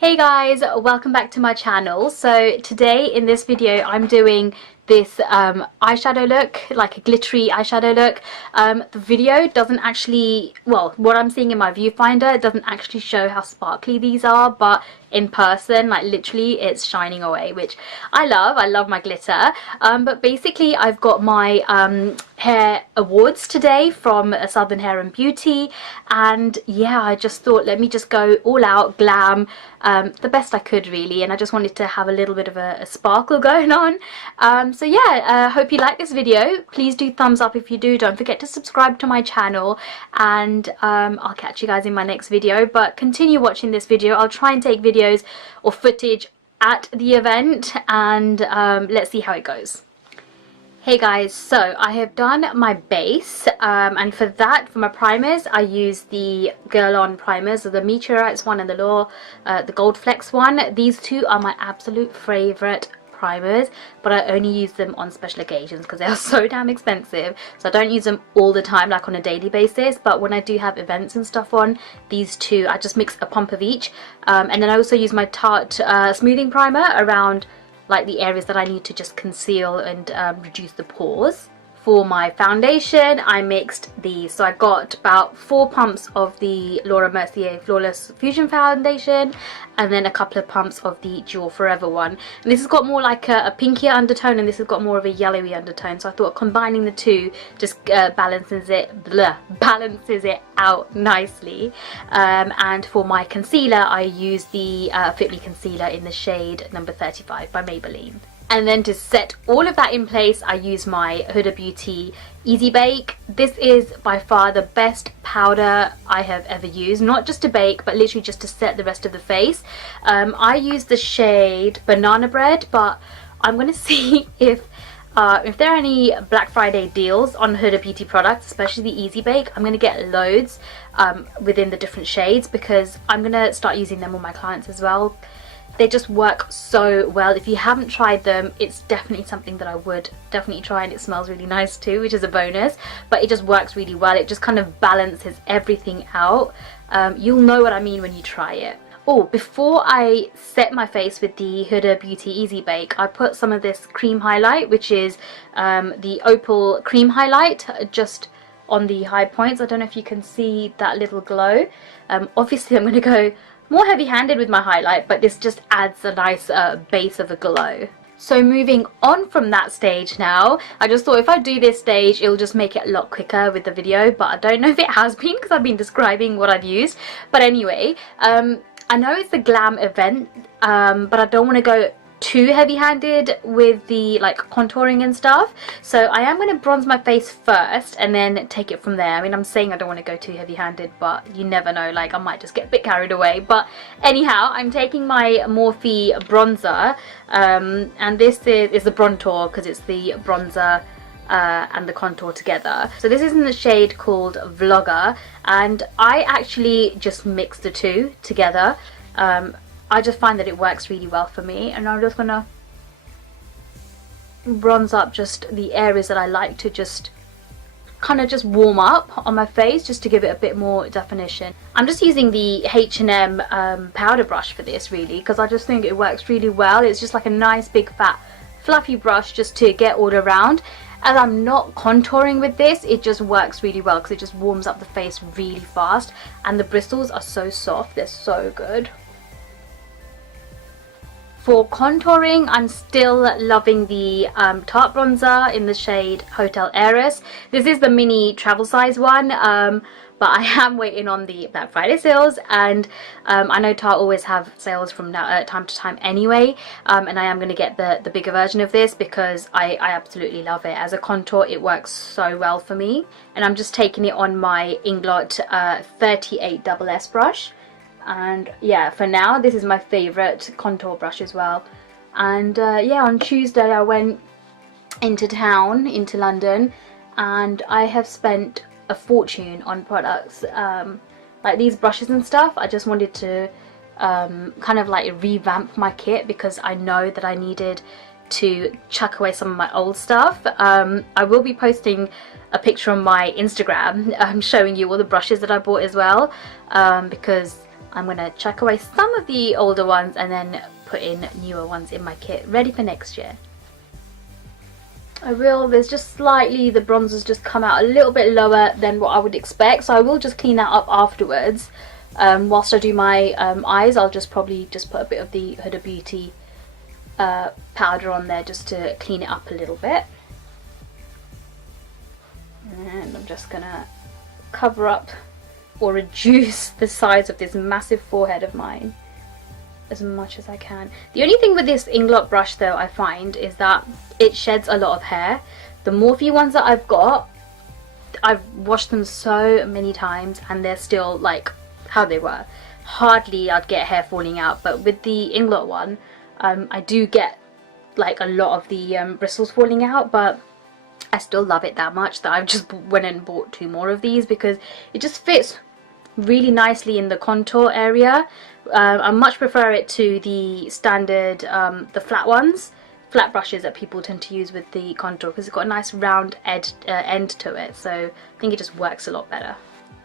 Hey guys, welcome back to my channel. So today in this video I'm doing this eyeshadow look, like a glittery eyeshadow look. The video doesn't actually, well, what I'm seeing in my viewfinder doesn't actually show how sparkly these are, but in person, like literally it's shining away, which I love my glitter. But basically I've got my hair awards today from Southern Hair and Beauty, and yeah, I just thought let me just go all out glam, the best I could really, and I just wanted to have a little bit of a sparkle going on. So yeah, hope you like this video. Please do thumbs up if you do. Don't forget to subscribe to my channel, and I'll catch you guys in my next video. But continue watching this video. I'll try and take videos or footage at the event, and let's see how it goes. Hey guys, so I have done my base, and for that, for my primers, I use the Guerlain primers, the meteorites one and the gold flex one. These two are my absolute favorite primers, but I only use them on special occasions because they are so damn expensive, so I don't use them all the time, like on a daily basis. But when I do have events and stuff on, these two, I just mix a pump of each, and then I also use my Tarte smoothing primer around like the areas that I need to just conceal and reduce the pores. For my foundation, I mixed these, so I got about 4 pumps of the Mercier Flawless Fusion Foundation, and then a couple of pumps of the Dior Forever one. And this has got more like a pinkier undertone, and this has got more of a yellowy undertone, so I thought combining the two just balances it out nicely. And for my concealer, I use the Fit Me Concealer in the shade number 35 by Maybelline. And then to set all of that in place, I use my Huda Beauty Easy Bake. This is by far the best powder I have ever used, not just to bake, but literally just to set the rest of the face. I use the shade Banana Bread, but I'm going to see if there are any Black Friday deals on Huda Beauty products, especially the Easy Bake. I'm going to get loads within the different shades, because I'm going to start using them on my clients as well. They just work so well. If you haven't tried them, it's definitely something that I would definitely try, and it smells really nice too, which is a bonus. But it just works really well. It just kind of balances everything out. You'll know what I mean when you try it. Oh, before I set my face with the Huda Beauty Easy Bake, I put some of this cream highlight, which is the Opal cream highlight, just on the high points. I don't know if you can see that little glow. Obviously I'm going to go more heavy-handed with my highlight, but this just adds a nice base of a glow. So moving on from that stage now, I just thought if I do this stage, it'll just make it a lot quicker with the video, but I don't know if it has been because I've been describing what I've used. But anyway, I know it's a glam event, but I don't want to go too heavy-handed with the like contouring and stuff, so I am going to bronze my face first and then take it from there. I mean, I'm saying I don't want to go too heavy-handed, but you never know, like I might just get a bit carried away. But anyhow, I'm taking my Morphe bronzer, and this is the brontour because it's the bronzer and the contour together. So this is in the shade called Vlogger, and I actually just mix the two together. I just find that it works really well for me, and I'm just gonna bronze up just the areas that I like to just kind of just warm up on my face, just to give it a bit more definition. I'm just using the H&M powder brush for this really, because I just think it works really well. It's just like a nice big fat fluffy brush just to get all around. As I'm not contouring with this, it just works really well because it just warms up the face really fast, and the bristles are so soft, they're so good. For contouring, I'm still loving the Tarte bronzer in the shade Hotel Heiress. This is the mini travel size one, but I am waiting on the Black Friday sales, and I know Tarte always have sales from time to time anyway, and I am going to get the bigger version of this because I absolutely love it. As a contour, it works so well for me, and I'm just taking it on my Inglot 38SS brush. And yeah, for now this is my favorite contour brush as well. And yeah, on Tuesday I went into town, into London, and I have spent a fortune on products like these brushes and stuff. I just wanted to kind of like revamp my kit because I know that I needed to chuck away some of my old stuff. I will be posting a picture on my Instagram showing you all the brushes that I bought as well, because I'm gonna chuck away some of the older ones and then put in newer ones in my kit, ready for next year. There's just slightly, the bronzers just come out a little bit lower than what I would expect, so I will just clean that up afterwards. Whilst I do my eyes, I'll just probably just put a bit of the Huda Beauty powder on there just to clean it up a little bit. And I'm just gonna cover up or reduce the size of this massive forehead of mine as much as I can. The only thing with this Inglot brush though I find is that it sheds a lot of hair. The Morphe ones that I've got, I've washed them so many times and they're still like how they were. Hardly I'd get hair falling out, but with the Inglot one I do get like a lot of the bristles falling out, but I still love it that much that I've just went and bought 2 more of these because it just fits really nicely in the contour area. I much prefer it to the standard, the flat brushes that people tend to use with the contour, because it's got a nice round end to it, so I think it just works a lot better.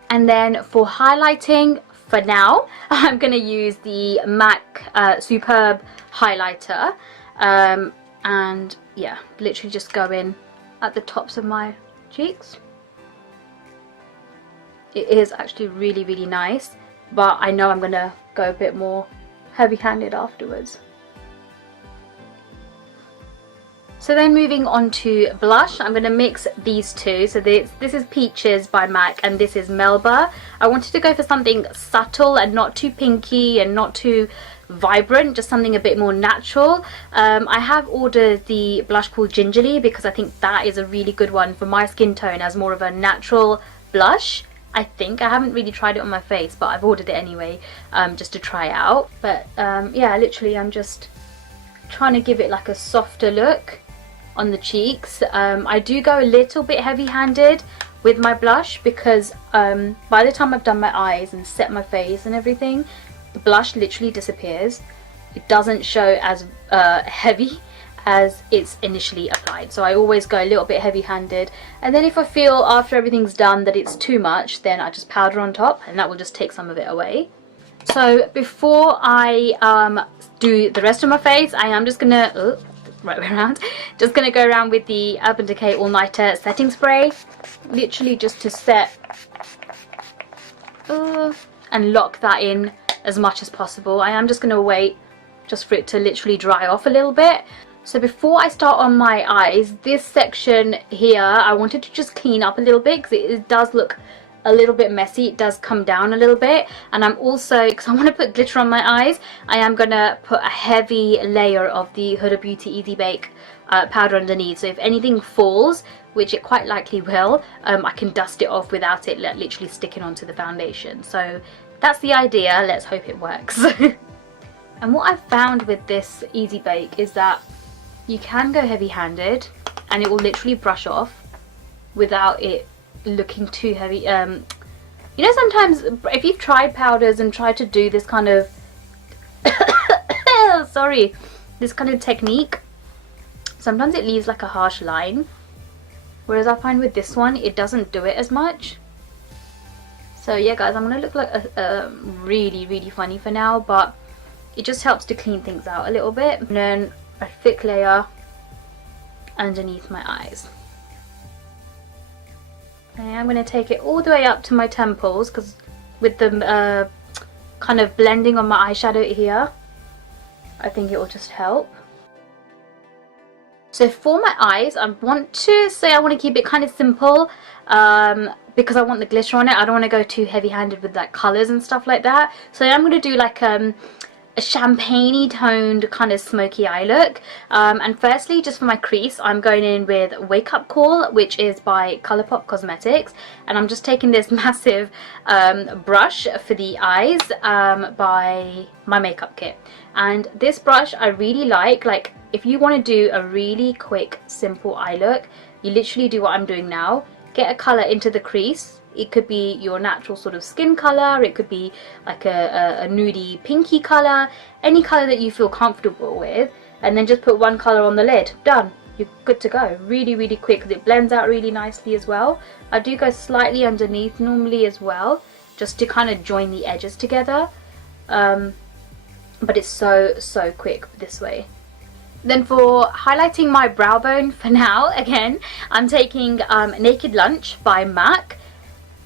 And then for highlighting, for now, I'm going to use the MAC Superb highlighter, and yeah, literally just go in at the tops of my cheeks. It is actually really, really nice, but I know I'm going to go a bit more heavy-handed afterwards. So then moving on to blush, I'm going to mix these two. So this is Peaches by MAC and this is Melba. I wanted to go for something subtle and not too pinky and not too vibrant, just something a bit more natural. I have ordered the blush called Gingerly because I think that is a really good one for my skin tone as more of a natural blush. I think I haven't really tried it on my face, but I've ordered it anyway, just to try out. But yeah, literally I'm just trying to give it like a softer look on the cheeks. I do go a little bit heavy-handed with my blush because by the time I've done my eyes and set my face and everything, the blush literally disappears. It doesn't show as heavy as it's initially applied, so I always go a little bit heavy-handed, and then if I feel after everything's done that it's too much, then I just powder on top and that will just take some of it away. So before I do the rest of my face, I am just gonna right way around, just gonna go around with the Urban Decay All Nighter setting spray, literally just to set and lock that in as much as possible. I am just gonna wait just for it to literally dry off a little bit. So before I start on my eyes, this section here I wanted to just clean up a little bit because it does look a little bit messy. It does come down a little bit, and I'm also, because I want to put glitter on my eyes, I am gonna put a heavy layer of the Huda Beauty Easy Bake powder underneath, so if anything falls, which it quite likely will, I can dust it off without it literally sticking onto the foundation. So that's the idea, let's hope it works. And what I've found with this Easy Bake is that you can go heavy-handed and it will literally brush off without it looking too heavy. You know, sometimes if you've tried powders and tried to do this kind of sorry, this kind of technique, sometimes it leaves like a harsh line, whereas I find with this one it doesn't do it as much. So yeah guys, I'm gonna look like really, really funny for now, but it just helps to clean things out a little bit. And then a thick layer underneath my eyes. And I'm going to take it all the way up to my temples, because with the kind of blending on my eyeshadow here, I think it will just help. So for my eyes, I want to keep it kind of simple, because I want the glitter on it. I don't want to go too heavy-handed with like colours and stuff like that. So I'm going to do like a champagne-y toned kind of smoky eye look, and firstly, just for my crease, I'm going in with Wake Up Call, which is by Colourpop Cosmetics, and I'm just taking this massive brush for the eyes by my makeup kit. And this brush I really like if you want to do a really quick simple eye look, you literally do what I'm doing now. Get a colour into the crease. It could be your natural sort of skin colour, it could be like a nudie pinky colour, any colour that you feel comfortable with, and then just put one colour on the lid. Done. You're good to go. Really, really quick, because it blends out really nicely as well. I do go slightly underneath normally as well, just to kind of join the edges together. but it's so quick this way. Then for highlighting my brow bone, for now, again, I'm taking Naked Lunch by MAC,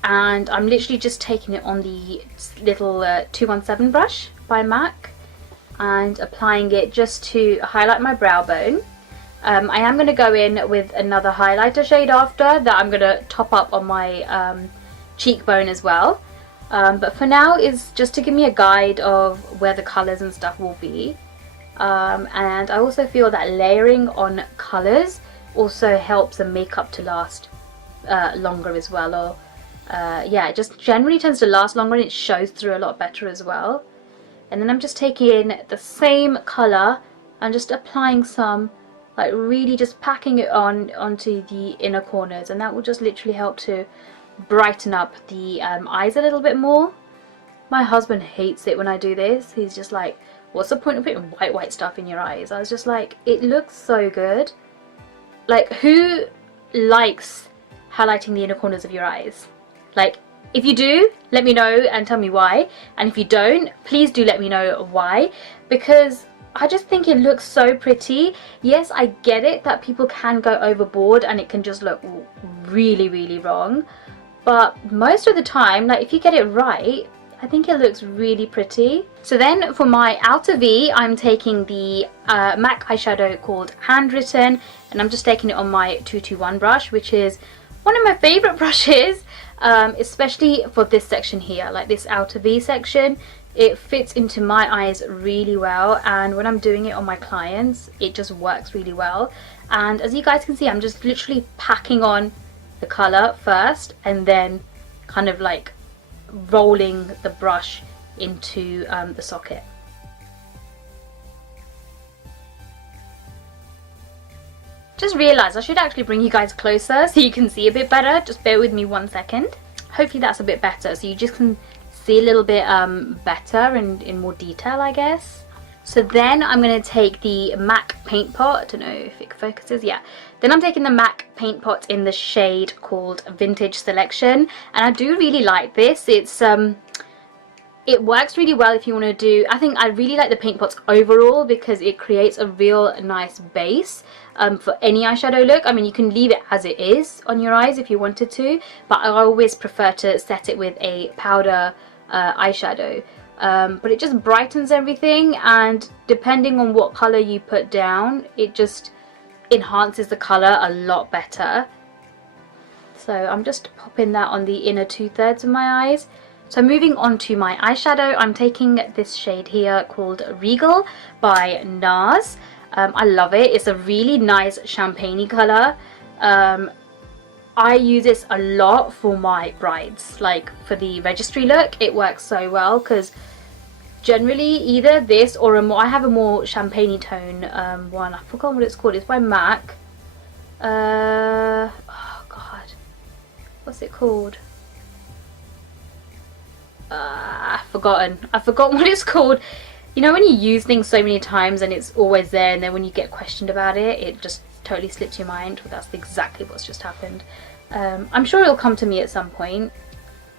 and I'm literally just taking it on the little 217 brush by MAC and applying it just to highlight my brow bone. I am going to go in with another highlighter shade after that. I'm going to top up on my cheekbone as well. But for now is just to give me a guide of where the colours and stuff will be. And I also feel that layering on colours also helps the makeup to last longer as well. Or yeah, it just generally tends to last longer and it shows through a lot better as well. And then I'm just taking the same colour and just applying some, like really just packing it onto the inner corners, and that will just literally help to brighten up the eyes a little bit more. My husband hates it when I do this. He's just like, what's the point of putting white stuff in your eyes? I was just like, it looks so good. Like, who likes highlighting the inner corners of your eyes? Like, if you do, let me know and tell me why, and if you don't, please do let me know why, because I just think it looks so pretty. Yes, I get it that people can go overboard and it can just look really wrong, but most of the time, like, if you get it right, I think it looks really pretty. So then for my outer V, I'm taking the MAC eyeshadow called Handwritten, and I'm just taking it on my 221 brush, which is one of my favourite brushes, especially for this section here, like this outer V section. It fits into my eyes really well, and when I'm doing it on my clients, it just works really well. And as you guys can see, I'm just literally packing on the colour first and then kind of like rolling the brush into the socket. Just realised I should actually bring you guys closer so you can see a bit better. Just bear with me 1 second. Hopefully that's a bit better, so you just can see a little bit better and in more detail, I guess. So then I'm going to take the MAC paint pot. I don't know if it focuses. Yeah. Then I'm taking the MAC paint pot in the shade called Vintage Selection, and I do really like this. It's it works really well if you want to do, I think I really like the paint pots overall because it creates a real nice base for any eyeshadow look. I mean, you can leave it as it is on your eyes if you wanted to, but I always prefer to set it with a powder eyeshadow. But it just brightens everything, and depending on what colour you put down, it just enhances the colour a lot better. So I'm just popping that on the inner 2/3 of my eyes. So moving on to my eyeshadow, I'm taking this shade here called Regal by NARS. I love it. It's a really nice champagne-y colour. I use this a lot for my brides, like for the registry look. It works so well because generally either this or I have a more champagne-y tone one. I forgot what it's called. It's by MAC. Oh god, what's it called? I've forgotten what it's called. You know when you use things so many times and it's always there, and then when you get questioned about it, it just totally slips your mind. Well, that's exactly what's just happened. I'm sure it'll come to me at some point.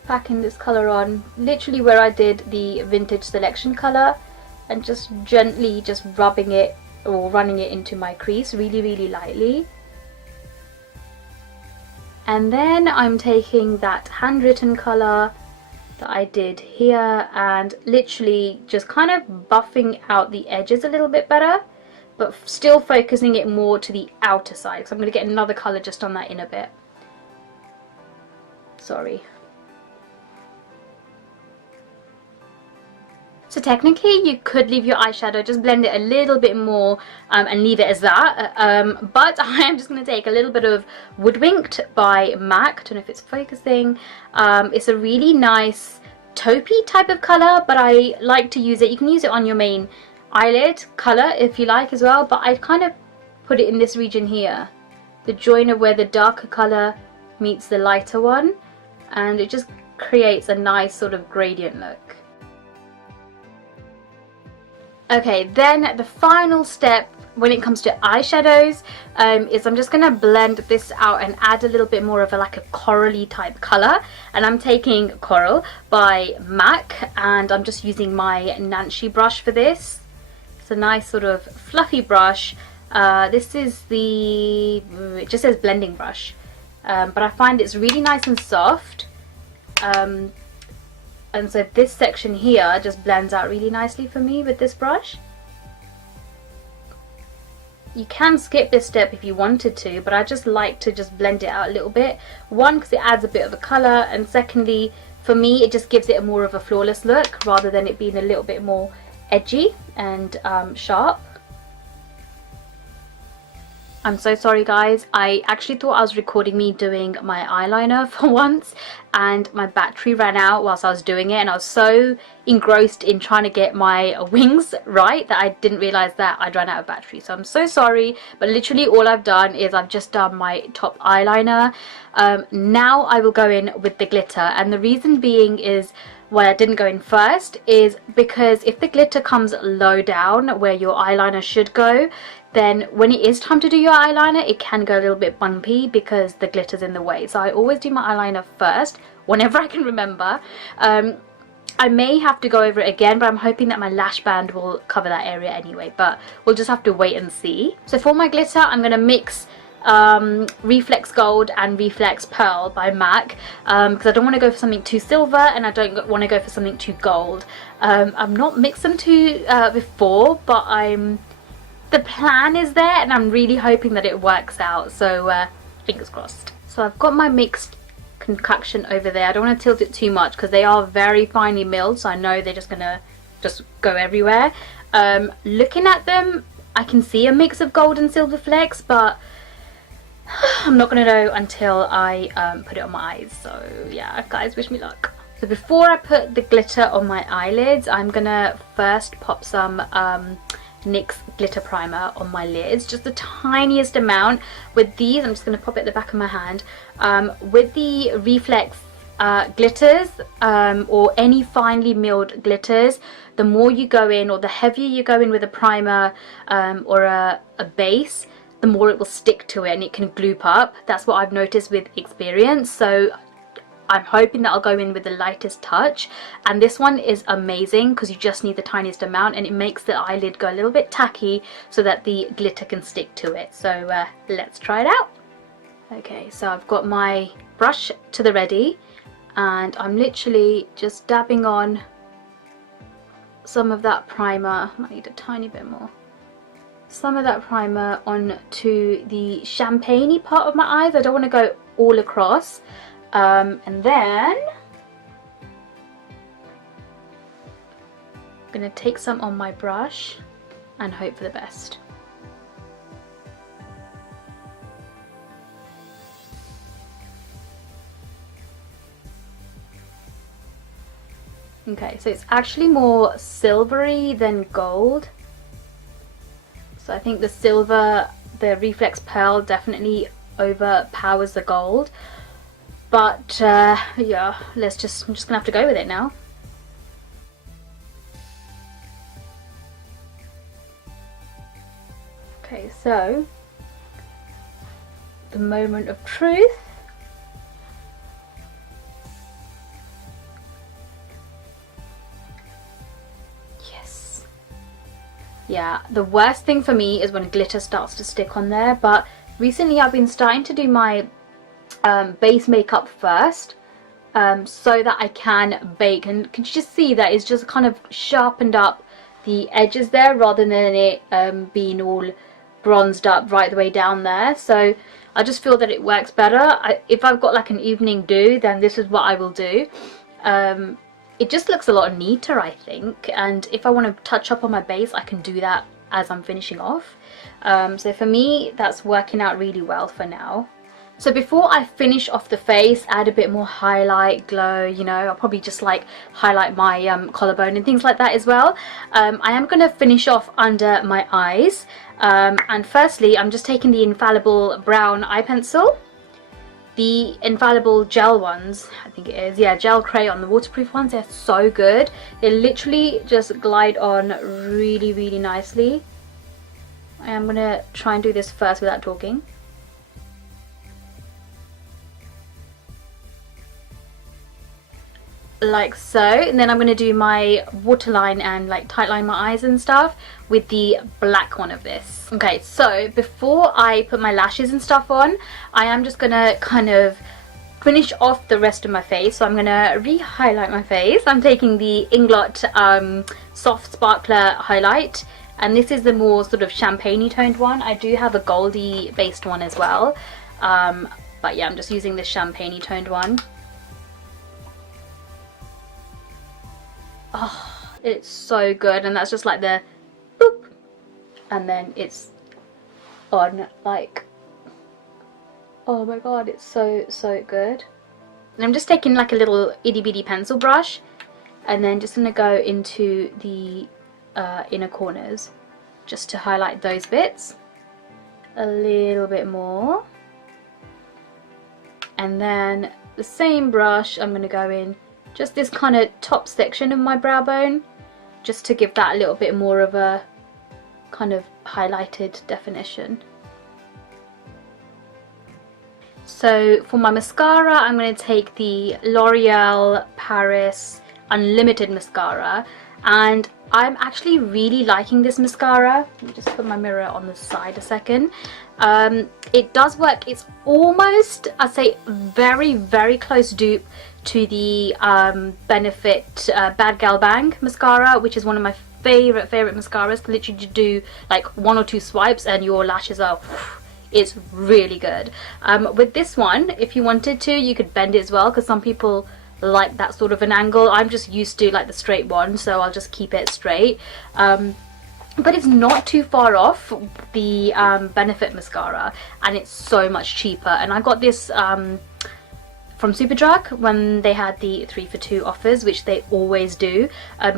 Packing this colour on, literally where I did the Vintage Selection colour, and just gently just rubbing it or running it into my crease really lightly. And then I'm taking that Handwritten colour that I did here and literally just kind of buffing out the edges a little bit better, but still focusing it more to the outer side, because I'm going to get another colour just on that inner bit. Sorry. So technically you could leave your eyeshadow, just blend it a little bit more and leave it as that, but I am just going to take a little bit of Woodwinked by MAC. I don't know if it's focusing. It's a really nice taupey type of colour, but I like to use it. You can use it on your main eyelid colour if you like as well, but I kind of put it in this region here, the join of where the darker colour meets the lighter one, and it just creates a nice sort of gradient look. Okay, then the final step when it comes to eyeshadows is I'm just gonna blend this out and add a little bit more of like a corally type color, and I'm taking Coral by MAC, and I'm just using my Nancy brush for this. It's a nice sort of fluffy brush. This is it just says blending brush, but I find it's really nice and soft, and so this section here just blends out really nicely for me with this brush. You can skip this step if you wanted to, but I just like to just blend it out a little bit. One, because it adds a bit of a colour, and secondly, for me, it just gives it a more of a flawless look rather than it being a little bit more edgy and sharp. I'm so sorry guys, I actually thought I was recording me doing my eyeliner for once, and my battery ran out whilst I was doing it, and I was so engrossed in trying to get my wings right that I didn't realise that I'd run out of battery. So I'm so sorry, but literally all I've done is I've just done my top eyeliner. Now I will go in with the glitter, and the reason being is why I didn't go in first is because if the glitter comes low down where your eyeliner should go, then when it is time to do your eyeliner, it can go a little bit bumpy because the glitter's in the way. So I always do my eyeliner first whenever I can remember. I may have to go over it again, but I'm hoping that my lash band will cover that area anyway, but we'll just have to wait and see. So for my glitter, I'm going to mix Reflex Gold and Reflex Pearl by MAC, because I don't want to go for something too silver and I don't want to go for something too gold. I've not mixed them two before, but the plan is there and I'm really hoping that it works out, so fingers crossed. So I've got my mixed concoction over there. I don't want to tilt it too much because they are very finely milled, so I know they're just gonna go everywhere. Looking at them, I can see a mix of gold and silver flecks, but I'm not gonna know until I put it on my eyes. So yeah guys, wish me luck. So before I put the glitter on my eyelids, I'm gonna first pop some NYX glitter primer on my lids, just the tiniest amount. With these, I'm just going to pop it at the back of my hand. With the Reflex glitters, or any finely milled glitters, the more you go in, or the heavier you go in with a primer or a base, the more it will stick to it and it can gloop up. That's what I've noticed with experience. So I'm hoping that I'll go in with the lightest touch, and this one is amazing because you just need the tiniest amount and it makes the eyelid go a little bit tacky so that the glitter can stick to it. So let's try it out. Okay, so I've got my brush to the ready and I'm literally just dabbing on some of that primer. I need a tiny bit more. Some of that primer onto the champagne-y part of my eyes. I don't want to go all across. And then I'm going to take some on my brush and hope for the best. Okay, so it's actually more silvery than gold. So I think the silver, the Reflex Pearl definitely overpowers the gold. But yeah, I'm just gonna have to go with it now. Okay, so the moment of truth. Yes. Yeah, the worst thing for me is when glitter starts to stick on there, but recently I've been starting to do my base makeup first, so that I can bake, and can you just see that it's just kind of sharpened up the edges there rather than it being all bronzed up right the way down there. So I just feel that it works better. If I've got like an evening do, then this is what I will do. It just looks a lot neater, I think, and if I want to touch up on my base, I can do that as I'm finishing off. So for me, that's working out really well for now. So before I finish off the face, add a bit more highlight, glow, you know, I'll probably just like highlight my collarbone and things like that as well. I am going to finish off under my eyes. And firstly, I'm just taking the Infallible brown eye pencil. The infallible gel ones, I think it is, yeah, gel crayon, the waterproof ones, they're so good. They literally just glide on really, really nicely. I'm gonna try and do this first without talking. Like so, and then I'm going to do my waterline and like tightline my eyes and stuff with the black one of this. Okay, so before I put my lashes and stuff on, I am just going to kind of finish off the rest of my face. So I'm going to re-highlight my face. I'm taking the Inglot Soft Sparkler Highlight, and this is the more sort of champagne-y toned one. I do have a goldy based one as well, but yeah, I'm just using this champagne-y toned one. Oh, it's so good, and that's just like the boop, and then it's on like, oh my god, it's so good. And I'm just taking like a little itty bitty pencil brush, and then just gonna go into the inner corners just to highlight those bits a little bit more, and then the same brush I'm gonna go in just this kind of top section of my brow bone, just to give that a little bit more of a kind of highlighted definition. So for my mascara, I'm going to take the L'Oreal Paris Unlimited Mascara, and I'm actually really liking this mascara. Let me just put my mirror on the side a second. It does work. It's almost, I'd say, very close dupe to the Benefit Bad Gal Bang mascara, which is one of my favorite mascaras. Literally, you do like 1 or 2 swipes and your lashes are, it's really good. With this one, if you wanted to, you could bend it as well, because some people like that sort of an angle. I'm just used to like the straight one, so I'll just keep it straight. But it's not too far off the Benefit mascara, and it's so much cheaper. And I got this from Superdrug when they had the 3 for 2 offers, which they always do.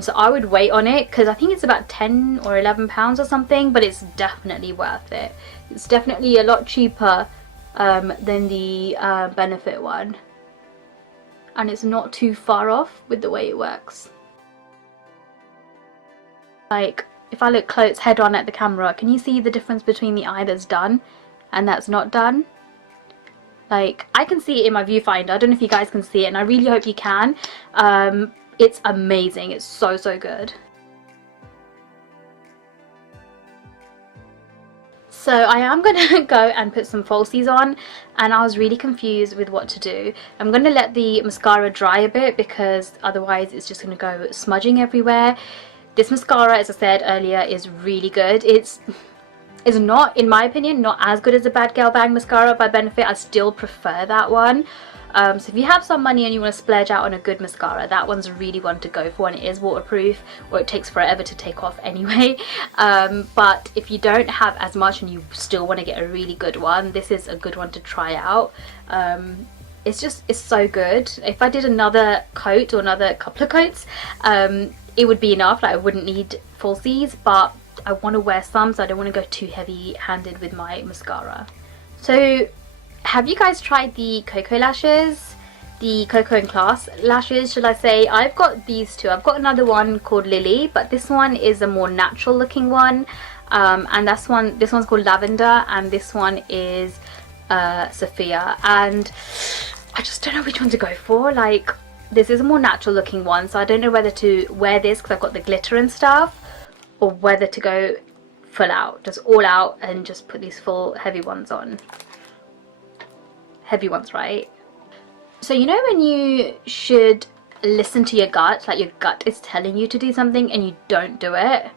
So I would wait on it, because I think it's about £10 or £11 or something, but it's definitely worth it. It's definitely a lot cheaper than the Benefit one, and it's not too far off with the way it works. Like, if I look close head on at the camera, can you see the difference between the eye that's done and that's not done? Like, I can see it in my viewfinder. I don't know if you guys can see it, and I really hope you can. It's amazing. It's so good. So I am going to go and put some falsies on, and I was really confused with what to do. I'm going to let the mascara dry a bit, because otherwise it's just going to go smudging everywhere. This mascara, as I said earlier, is really good. It's not, in my opinion, not as good as the Bad Gal Bang mascara by Benefit. I still prefer that one. So if you have some money and you want to splurge out on a good mascara, that one's really one to go for, and it is waterproof, or it takes forever to take off anyway. But if you don't have as much and you still want to get a really good one, this is a good one to try out. It's so good. If I did another coat or another couple of coats, it would be enough. Like, I wouldn't need falsies, but I want to wear some, so I don't want to go too heavy handed with my mascara. So have you guys tried the Cocoa lashes? The Cocoa and Class lashes, should I say? I've got these two. I've got another one called Lily, but this one is a more natural looking one, and this one's called Lavender, and this one is Sophia, and I just don't know which one to go for. Like, this is a more natural looking one, so I don't know whether to wear this because I've got the glitter and stuff, or whether to go full out, just all out, and just put these full heavy ones on. Heavy ones, right? So you know when you should listen to your gut, like your gut is telling you to do something and you don't do it?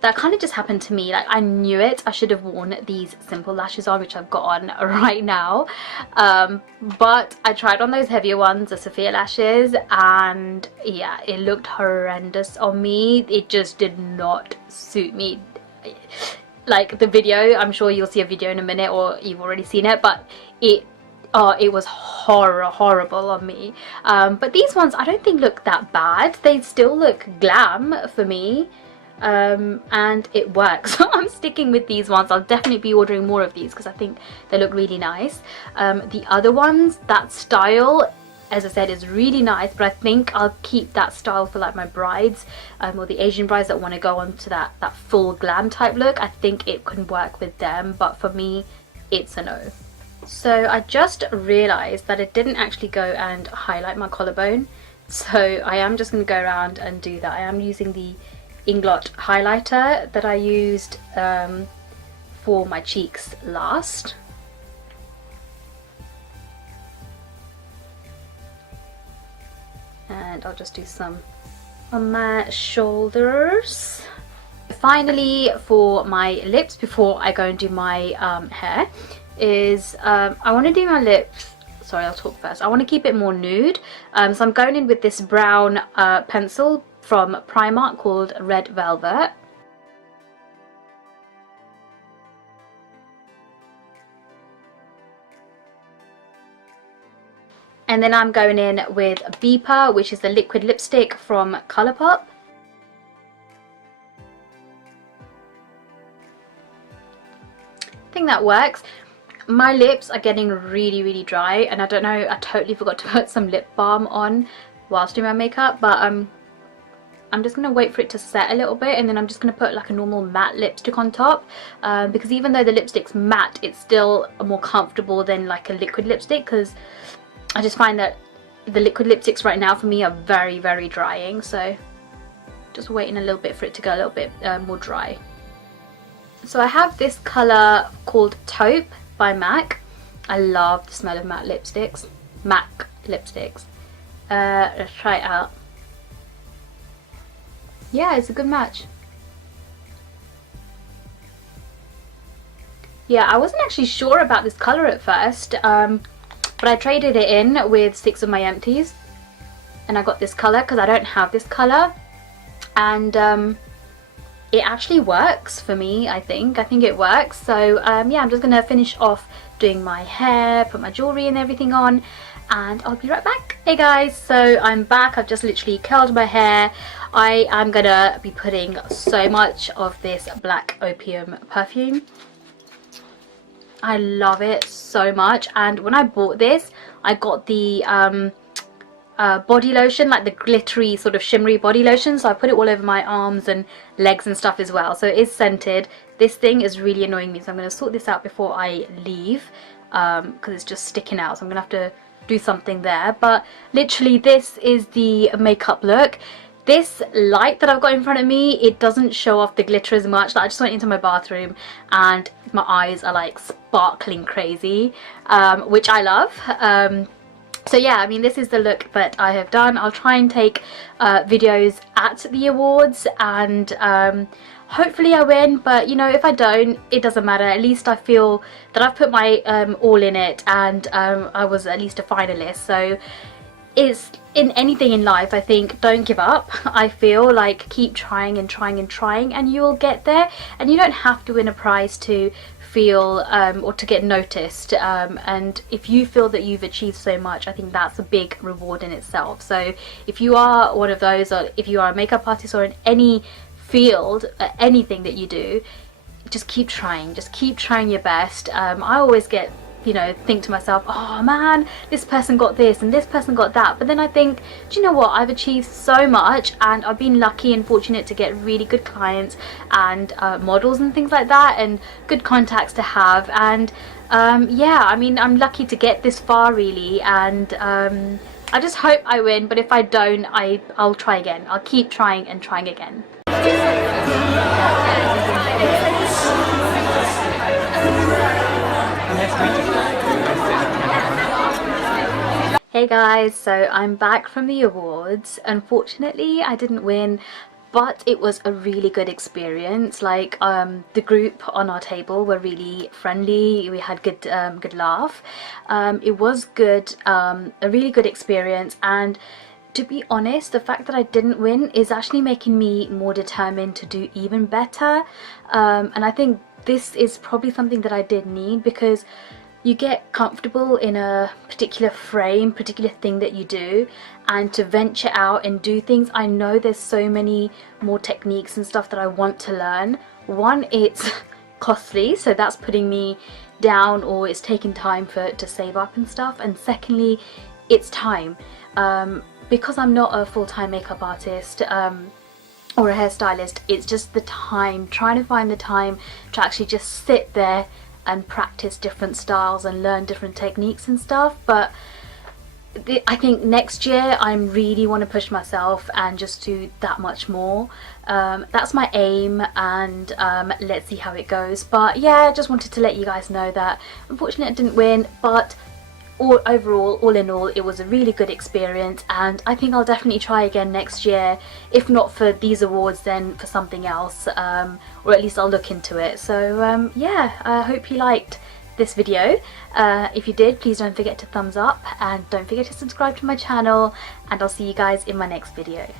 That kind of just happened to me. Like, I knew it. I should have worn these simple lashes on, which I've got on right now. But I tried on those heavier ones, the Sophia lashes, and yeah, it looked horrendous on me. It just did not suit me. Like, the video, I'm sure you'll see a video in a minute, or you've already seen it, but it was horrible on me. But these ones I don't think look that bad. They still look glam for me. and it works. I'm sticking with these ones. I'll definitely be ordering more of these because I think they look really nice. The other ones, that style, as I said, is really nice, but I think I'll keep that style for like my brides, or the Asian brides that want to go on to that full glam type look. I think it can work with them, but for me it's a no. So I just realized that I didn't actually go and highlight my collarbone, so I am just going to go around and do that. I am using the Inglot highlighter that I used for my cheeks last. And I'll just do some on my shoulders. Finally, for my lips, before I go and do my hair, is I want to do my lips. Sorry, I'll talk first. I want to keep it more nude, so I'm going in with this brown pencil from Primark called Red Velvet. And then I'm going in with Beeper, which is the liquid lipstick from Colourpop. I think that works. My lips are getting really dry, and I don't know, I totally forgot to put some lip balm on whilst doing my makeup, but I'm just going to wait for it to set a little bit, and then I'm just going to put like a normal matte lipstick on top, because even though the lipstick's matte, it's still more comfortable than like a liquid lipstick, because I just find that the liquid lipsticks right now for me are very drying, so just waiting a little bit for it to go a little bit more dry. So I have this colour called Taupe by MAC. I love the smell of matte lipsticks. MAC lipsticks. Let's try it out. Yeah, it's a good match. Yeah, I wasn't actually sure about this colour at first, but I traded it in with 6 of my empties, and I got this colour because I don't have this colour, and it actually works for me. I think it works. So yeah, I'm just gonna finish off doing my hair, put my jewellery and everything on, and I'll be right back. Hey guys, so I'm back. I've just literally curled my hair. I am gonna be putting so much of this Black Opium perfume. I love it so much, and when I bought this, I got the body lotion, like the glittery sort of shimmery body lotion, so I put it all over my arms and legs and stuff as well. So it is scented. This thing is really annoying me, so I'm going to sort this out before I leave, because it's just sticking out, so I'm going to have to do something there. But literally, this is the makeup look. This light that I've got in front of me, it doesn't show off the glitter as much. Like, I just went into my bathroom and my eyes are like sparkling crazy, which I love. So yeah, I mean, this is the look that I have done. I'll try and take videos at the awards, and hopefully I win, but you know, if I don't, it doesn't matter. At least I feel that I've put my all in it, and I was at least a finalist. So it's, in anything in life, I think, don't give up. I feel like keep trying and trying, and you'll get there. And you don't have to win a prize to feel or to get noticed, and if you feel that you've achieved so much, I think that's a big reward in itself. So if you are one of those, or if you are a makeup artist, or in any field, anything that you do, just keep trying your best. I always get, you know, think to myself, oh man, this person got this and this person got that, but then I think, do you know what, I've achieved so much, and I've been lucky and fortunate to get really good clients and models and things like that, and good contacts to have, and yeah, I mean, I'm lucky to get this far really, and I just hope I win, but if I don't, I'll try again. I'll keep trying and trying again. Hey guys, so I'm back from the awards. Unfortunately, I didn't win, but it was a really good experience. Like, the group on our table were really friendly. We had good laugh. It was good, a really good experience, and to be honest, the fact that I didn't win is actually making me more determined to do even better, and I think this is probably something that I did need, because you get comfortable in a particular frame, particular thing that you do, and to venture out and do things. I know there's so many more techniques and stuff that I want to learn. One, it's costly, so that's putting me down, or it's taking time to save up and stuff. And secondly, it's time. Because I'm not a full-time makeup artist or a hairstylist, it's just the time, trying to find the time to actually just sit there and practice different styles and learn different techniques and stuff. But I think next year I really want to push myself and just do that much more. That's my aim, and let's see how it goes. But yeah, I just wanted to let you guys know that unfortunately I didn't win, but overall, all in all, it was a really good experience, and I think I'll definitely try again next year. If not for these awards, then for something else, or at least I'll look into it. So yeah, I hope you liked this video. If you did, please don't forget to thumbs up, and don't forget to subscribe to my channel, and I'll see you guys in my next video.